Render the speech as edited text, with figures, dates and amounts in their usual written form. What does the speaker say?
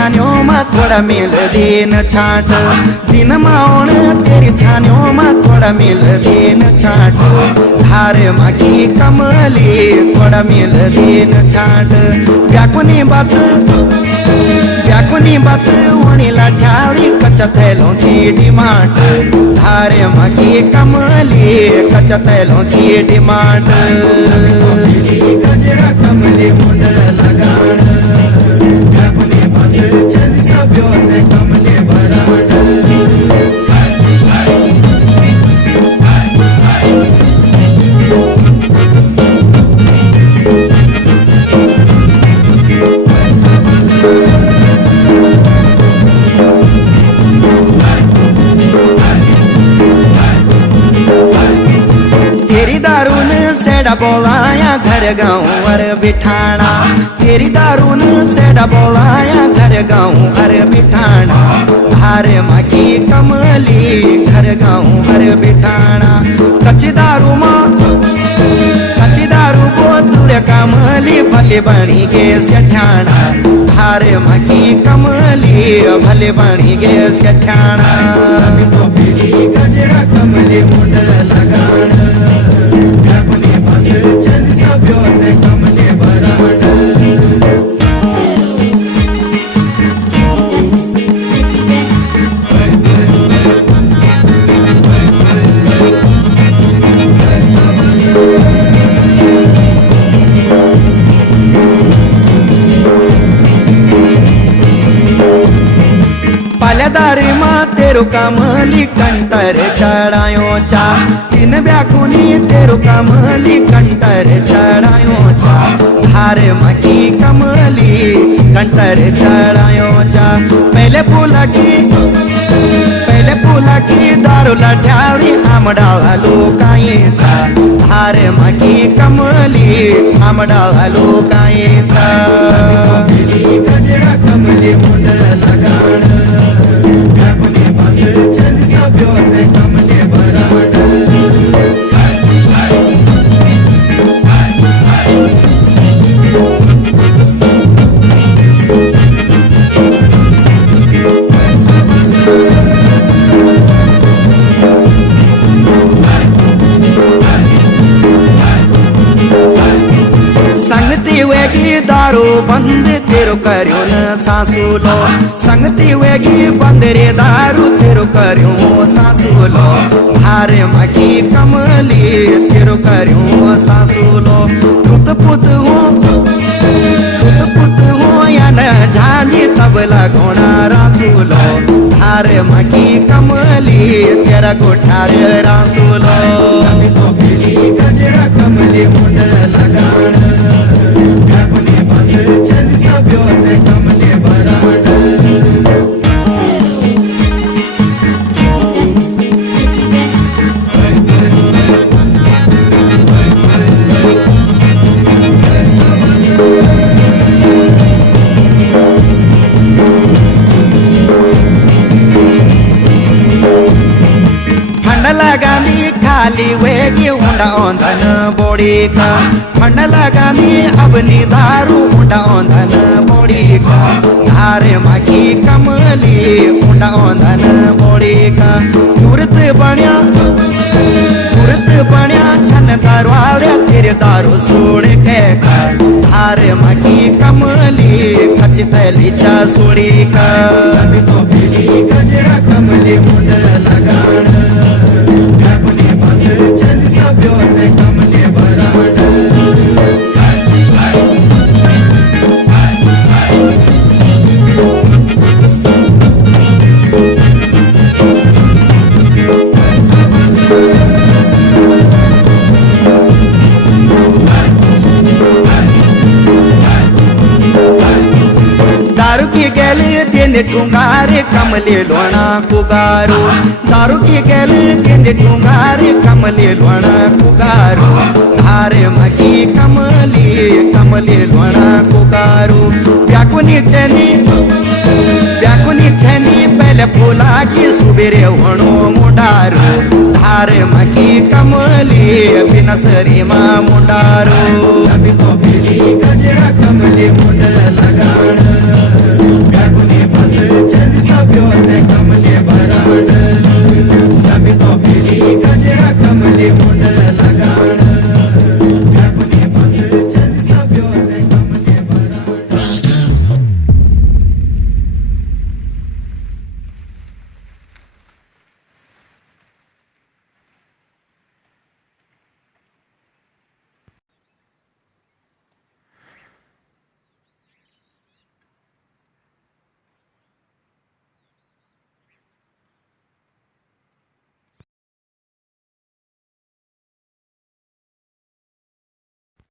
छान्यों में थोड़ा मिल दिन छाट दिन माउन तेरी छान्यों में थोड़ा मिल दिन छाट धार मागी कमली थोड़ा मिल दिन छाट व्याकुनी बात वणीला ठाली कचतैलों की डिमांड धारे मागी कमली कचतैलों की डिमांड गजरा कमली मुंड लगाण व्याकुनी बात चंद सभ्यों ने कमली भराण सेड़ा बोलाया घर गाँव अर बिठाना तेरी दारून सेड़ा बोलाया घर गाँव अर बिठाना धारे मागी कमली घर गाँव अर बिठाना कच्ची दारू बोतुर कमली भले बनी गे सेठाना धारे मागी कमली भले बनी गे सेठाना गजरा कमली मुंड लगाण चंद सभ्यों ने कमले भराण पलदारी माँ तेरू कमली कंटर चढ़ायो चा तीन व्याकुनी तेरू कमली कंटर चढ़ायो चा धारे मकी कमली कंटर चढ़ायो चा पहले फूला की दारू लठाड़ी आमड़ा लुकाई चा धारे मकी कमली आमड़ा लुकाई चा गजरा कमली मुंड लगाण चंद सभ्यों ने कमले भराण संगती वेगी दारू बंद तेरो करियो न सासुलो संगती वेगी बंद रे दारू तेरो करियो सासुलो धारे मगी कमली तेरो करियो सासुलो पुत हो या न झाली तबला घोड़ा रासुलो धारे मगी कमली तेरा कोठार रासुलो गजरा कमली मुंड लगाण चंद सभ्यों ने कमले भराण फंड लगानी खाली वेगी हुंडा ओंधन बोड़ी का फंड लगानी अबनी दारू हुंडा ओंधन बोड़ी का धारे मागी कमली हुंडा ओंधन बोड़ी का तुरत बण्या छन दरवाले तेरे दारू सोड़ के का धारे मागी कमली कच्ची थैली चा सोड़ी का गजरा कमली मुंड लगाण चंद सभ्यों ने कमले भराण दारू की गैल दिन ठुंगारे कमले लोणा कुगारो दारू की गैल दिन ठुंगारे कमले लोणा कुगारो धारे मगी कमले लोणा कुगारो व्याकुनी छनी पहले फूला की सुबेरे वणो मुंडारो धारे मगी कमली बिनसरी मा मुंडारो गजरा कमली मुंड लगाण